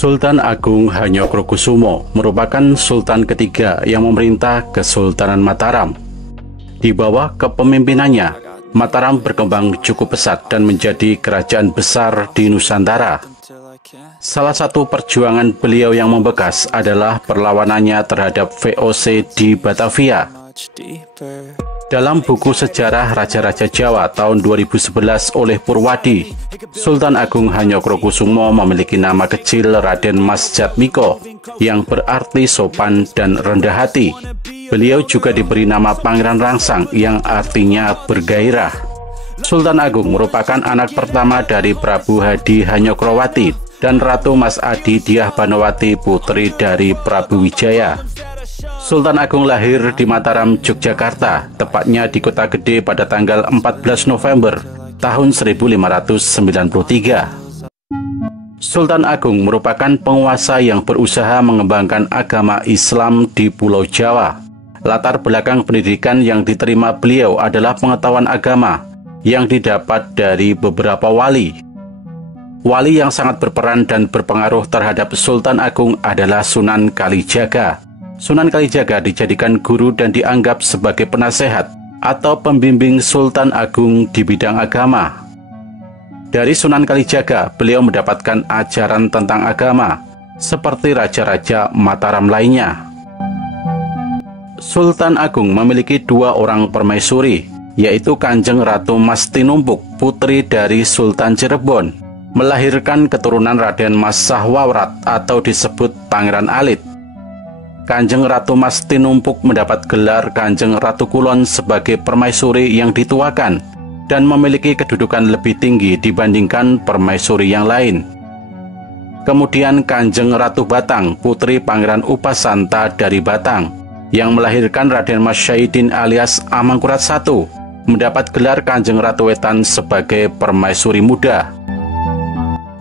Sultan Agung Hanyokrokusumo merupakan sultan ketiga yang memerintah Kesultanan Mataram. Di bawah kepemimpinannya, Mataram berkembang cukup pesat dan menjadi kerajaan besar di Nusantara. Salah satu perjuangan beliau yang membekas adalah perlawanannya terhadap VOC di Batavia. Dalam buku sejarah Raja-Raja Jawa tahun 2011 oleh Purwadi, Sultan Agung Hanyokrokusumo memiliki nama kecil Raden Mas Jatmiko yang berarti sopan dan rendah hati. Beliau juga diberi nama Pangeran Rangsang yang artinya bergairah. Sultan Agung merupakan anak pertama dari Prabu Hadi Hanyokrowati dan Ratu Mas Adi Dyah Banowati, putri dari Prabu Wijaya. Sultan Agung lahir di Mataram, Yogyakarta, tepatnya di Kota Gede pada tanggal 14 November tahun 1593. Sultan Agung merupakan penguasa yang berusaha mengembangkan agama Islam di Pulau Jawa. Latar belakang pendidikan yang diterima beliau adalah pengetahuan agama yang didapat dari beberapa wali. Wali yang sangat berperan dan berpengaruh terhadap Sultan Agung adalah Sunan Kalijaga. Sunan Kalijaga dijadikan guru dan dianggap sebagai penasehat atau pembimbing Sultan Agung di bidang agama. Dari Sunan Kalijaga, beliau mendapatkan ajaran tentang agama, seperti raja-raja Mataram lainnya. Sultan Agung memiliki dua orang permaisuri, yaitu Kanjeng Ratu Mas Tinumpuk, putri dari Sultan Cirebon, melahirkan keturunan Raden Mas Sahwawrat atau disebut Pangeran Alit. Kanjeng Ratu Mas Tinumpuk mendapat gelar Kanjeng Ratu Kulon sebagai permaisuri yang dituakan dan memiliki kedudukan lebih tinggi dibandingkan permaisuri yang lain. Kemudian Kanjeng Ratu Batang, putri Pangeran Upasanta dari Batang, yang melahirkan Raden Mas Syahidin alias Amangkurat I, mendapat gelar Kanjeng Ratu Wetan sebagai permaisuri muda.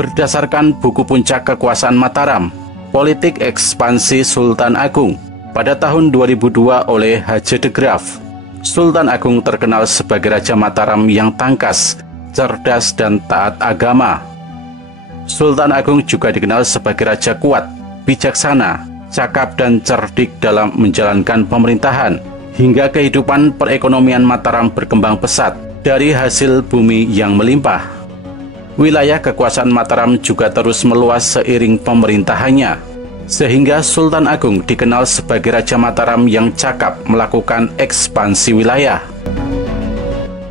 Berdasarkan buku Puncak Kekuasaan Mataram, Politik Ekspansi Sultan Agung, pada tahun 2002 oleh H.J. de Graaf, Sultan Agung terkenal sebagai Raja Mataram yang tangkas, cerdas, dan taat agama. Sultan Agung juga dikenal sebagai Raja kuat, bijaksana, cakap, dan cerdik dalam menjalankan pemerintahan, hingga kehidupan perekonomian Mataram berkembang pesat dari hasil bumi yang melimpah. Wilayah kekuasaan Mataram juga terus meluas seiring pemerintahannya, sehingga Sultan Agung dikenal sebagai Raja Mataram yang cakap melakukan ekspansi wilayah.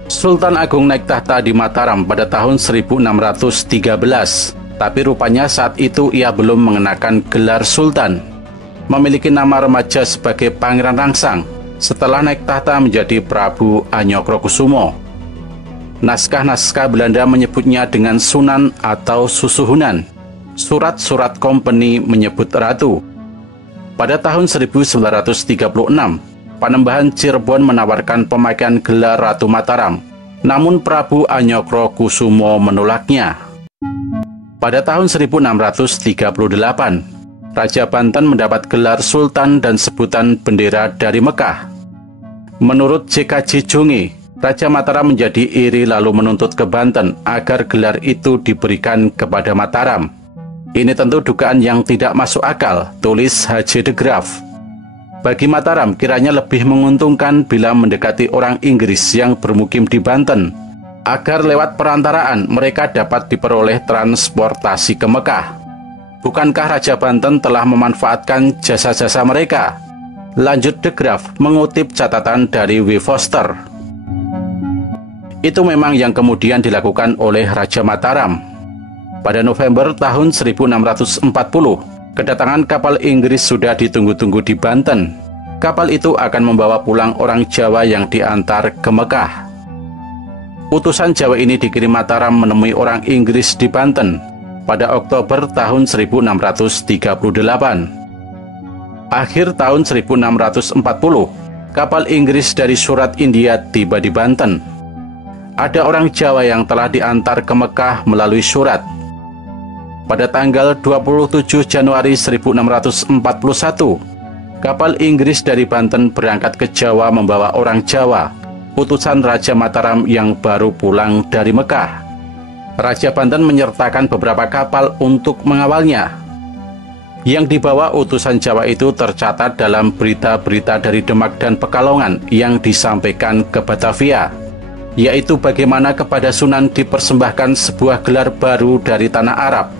Sultan Agung naik tahta di Mataram pada tahun 1613, tapi rupanya saat itu ia belum mengenakan gelar Sultan. Memiliki nama remaja sebagai Pangeran Rangsang setelah naik tahta menjadi Prabu Hanyokrokusumo. Naskah-naskah Belanda menyebutnya dengan Sunan atau Susuhunan. Surat-surat kompeni menyebut Ratu. Pada tahun 1936, Panembahan Cirebon menawarkan pemakaian gelar Ratu Mataram, namun Prabu Hanyokrokusumo menolaknya. Pada tahun 1638, Raja Banten mendapat gelar Sultan dan sebutan bendera dari Mekah. Menurut J.K.J. Jonge, Raja Mataram menjadi iri lalu menuntut ke Banten agar gelar itu diberikan kepada Mataram. Ini tentu dugaan yang tidak masuk akal, tulis H.J. de Graaf. Bagi Mataram, kiranya lebih menguntungkan bila mendekati orang Inggris yang bermukim di Banten, agar lewat perantaraan mereka dapat diperoleh transportasi ke Mekah. Bukankah Raja Banten telah memanfaatkan jasa-jasa mereka? Lanjut de Graaf mengutip catatan dari W. Foster. Itu memang yang kemudian dilakukan oleh Raja Mataram. Pada November tahun 1640, kedatangan kapal Inggris sudah ditunggu-tunggu di Banten. Kapal itu akan membawa pulang orang Jawa yang diantar ke Mekah. Utusan Jawa ini dikirim Mataram menemui orang Inggris di Banten pada Oktober tahun 1638. Akhir tahun 1640, kapal Inggris dari Surat India tiba di Banten. Ada orang Jawa yang telah diantar ke Mekah melalui surat. Pada tanggal 27 Januari 1641, kapal Inggris dari Banten berangkat ke Jawa membawa orang Jawa, utusan Raja Mataram yang baru pulang dari Mekah. Raja Banten menyertakan beberapa kapal untuk mengawalnya. Yang dibawa utusan Jawa itu tercatat dalam berita-berita dari Demak dan Pekalongan yang disampaikan ke Batavia, yaitu bagaimana kepada Sunan dipersembahkan sebuah gelar baru dari tanah Arab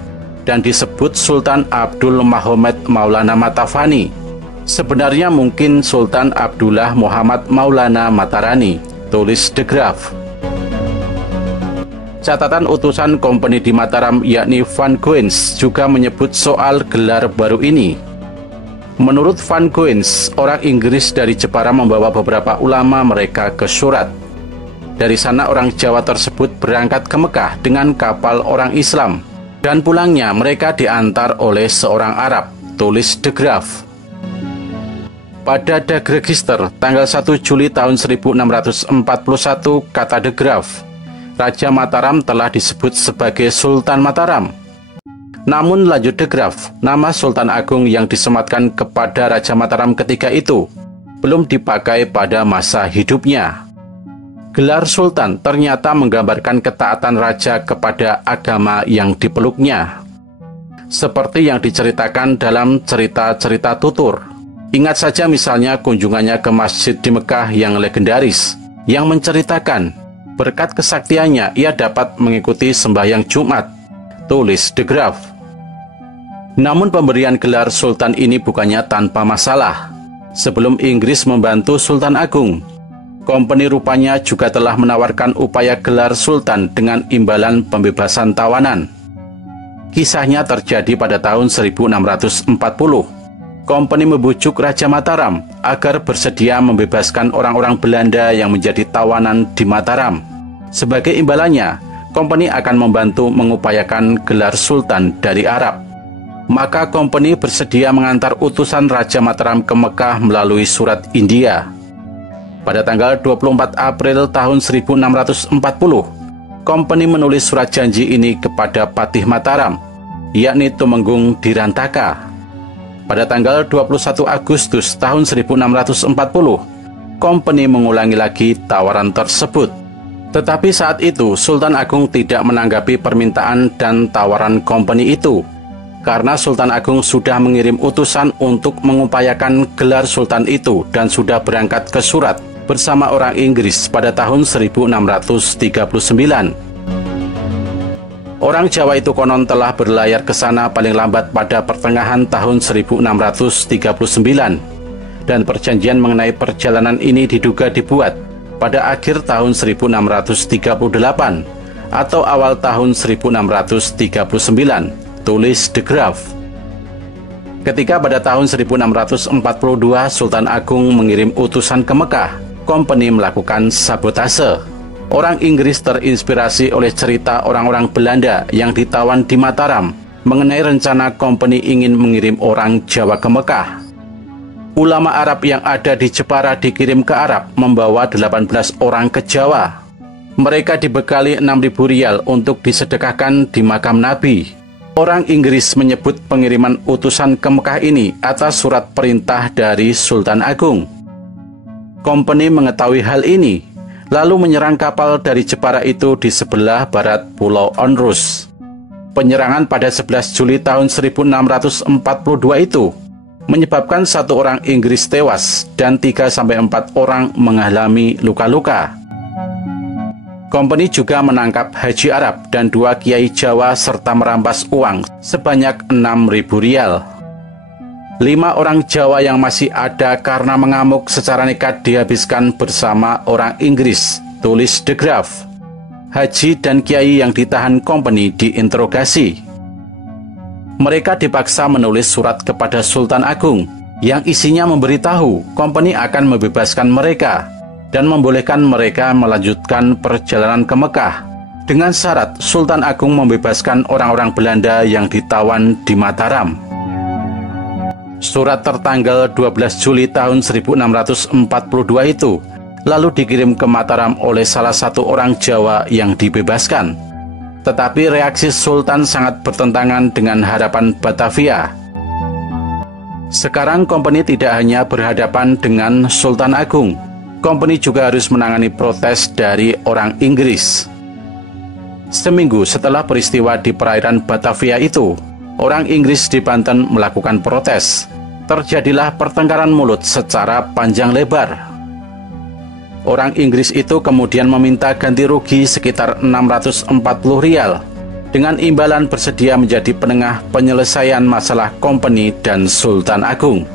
dan disebut Sultan Abdul Mahomet Maulana Matafani. Sebenarnya mungkin Sultan Abdullah Muhammad Maulana Matarani, tulis The Graph. Catatan utusan kompeni di Mataram yakni Van Goens juga menyebut soal gelar baru ini. Menurut Van Goens, orang Inggris dari Jepara membawa beberapa ulama mereka ke Surat. Dari sana orang Jawa tersebut berangkat ke Mekah dengan kapal orang Islam, dan pulangnya mereka diantar oleh seorang Arab, tulis The Graph. Pada Dag Register tanggal 1 Juli tahun 1641, kata The Graph, Raja Mataram telah disebut sebagai Sultan Mataram. Namun lanjut The Graph, nama Sultan Agung yang disematkan kepada Raja Mataram ketika itu belum dipakai pada masa hidupnya. Gelar Sultan ternyata menggambarkan ketaatan raja kepada agama yang dipeluknya, seperti yang diceritakan dalam cerita-cerita tutur. Ingat saja misalnya kunjungannya ke masjid di Mekah yang legendaris, yang menceritakan berkat kesaktiannya ia dapat mengikuti sembahyang Jumat, tulis The Graph. Namun pemberian gelar Sultan ini bukannya tanpa masalah. Sebelum Inggris membantu Sultan Agung, kompeni rupanya juga telah menawarkan upaya gelar Sultan dengan imbalan pembebasan tawanan. Kisahnya terjadi pada tahun 1640. Kompeni membujuk Raja Mataram agar bersedia membebaskan orang-orang Belanda yang menjadi tawanan di Mataram. Sebagai imbalannya, kompeni akan membantu mengupayakan gelar Sultan dari Arab. Maka kompeni bersedia mengantar utusan Raja Mataram ke Mekah melalui surat India. Pada tanggal 24 April tahun 1640, kompeni menulis surat janji ini kepada Patih Mataram, yakni Tumenggung Dirantaka. Pada tanggal 21 Agustus tahun 1640, kompeni mengulangi lagi tawaran tersebut. Tetapi saat itu Sultan Agung tidak menanggapi permintaan dan tawaran kompeni itu, karena Sultan Agung sudah mengirim utusan untuk mengupayakan gelar Sultan itu dan sudah berangkat ke Surat bersama orang Inggris pada tahun 1639. Orang Jawa itu konon telah berlayar ke sana paling lambat pada pertengahan tahun 1639, dan perjanjian mengenai perjalanan ini diduga dibuat pada akhir tahun 1638 atau awal tahun 1639, tulis The Graph. Ketika pada tahun 1642 Sultan Agung mengirim utusan ke Mekah, kompeni melakukan sabotase. Orang Inggris terinspirasi oleh cerita orang-orang Belanda yang ditawan di Mataram mengenai rencana kompeni ingin mengirim orang Jawa ke Mekah. Ulama Arab yang ada di Jepara dikirim ke Arab membawa 18 orang ke Jawa. Mereka dibekali 6.000 rial untuk disedekahkan di makam Nabi. Orang Inggris menyebut pengiriman utusan ke Mekah ini atas surat perintah dari Sultan Agung. Kompeni mengetahui hal ini, lalu menyerang kapal dari Jepara itu di sebelah barat Pulau Onrus. Penyerangan pada 11 Juli tahun 1642 itu menyebabkan 1 orang Inggris tewas dan 3-4 orang mengalami luka-luka. Kompeni juga menangkap Haji Arab dan 2 Kiai Jawa serta merampas uang sebanyak 6.000 rial. 5 orang Jawa yang masih ada karena mengamuk secara nekat dihabiskan bersama orang Inggris, tulis The Graph. Haji dan Kiai yang ditahan kompeni diinterogasi. Mereka dipaksa menulis surat kepada Sultan Agung yang isinya memberitahu kompeni akan membebaskan mereka dan membolehkan mereka melanjutkan perjalanan ke Mekah dengan syarat Sultan Agung membebaskan orang-orang Belanda yang ditawan di Mataram. Surat tertanggal 12 Juli tahun 1642 itu lalu dikirim ke Mataram oleh salah satu orang Jawa yang dibebaskan. Tetapi reaksi Sultan sangat bertentangan dengan harapan Batavia. Sekarang kompeni tidak hanya berhadapan dengan Sultan Agung, kompeni juga harus menangani protes dari orang Inggris. Seminggu setelah peristiwa di perairan Batavia itu, Orang Inggris di Banten melakukan protes. Terjadilah pertengkaran mulut secara panjang lebar. Orang Inggris itu kemudian meminta ganti rugi sekitar 640 rial. Dengan imbalan bersedia menjadi penengah penyelesaian masalah company dan Sultan Agung.